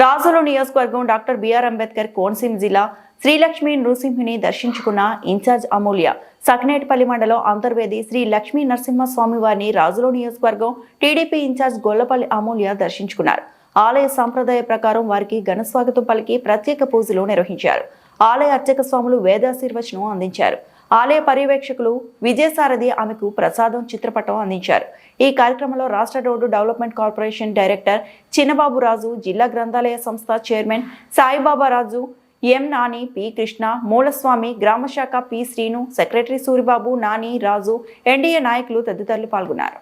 రాజుల నియోజకవర్గం doctor BR Ambedkar Konaseema జిల్లా శ్రీలక్ష్మీ నృసింహుని దర్శించుకున్న ఇన్ఛార్జ్ అమూల్య సకినేటిపల్లి మండలం అంతర్వేది శ్రీ లక్ష్మీ నరసింహస్వామి వారిని రాజుల నియోజకవర్గం టీడీపీ ఇన్ఛార్జ్ గొల్లపల్లి అమూల్య దర్శించుకున్నారు. ఆలయ సంప్రదాయ ప్రకారం వారికి ఘనస్వాగతం పలికి ప్రత్యేక పూజలు నిర్వహించారు. ఆలయ అర్చక స్వాములు వేదాశీర్వచనం అందించారు. ఆలయ పర్యవేక్షకులు విజయసారథి ఆమెకు ప్రసాదం చిత్రపటం అందించారు. ఈ కార్యక్రమంలో రాష్ట్ర రోడ్డు డెవలప్మెంట్ కార్పొరేషన్ డైరెక్టర్ చిన్నబాబు రాజు, జిల్లా గ్రంథాలయ సంస్థ చైర్మన్ సాయిబాబా రాజు, ఎం Nani, P Krishna, మూలస్వామి, గ్రామశాఖ P Srinu, secretary Suribabu, Nani, రాజు, ఎన్డీఏ నాయకులు తదితరులు పాల్గొన్నారు.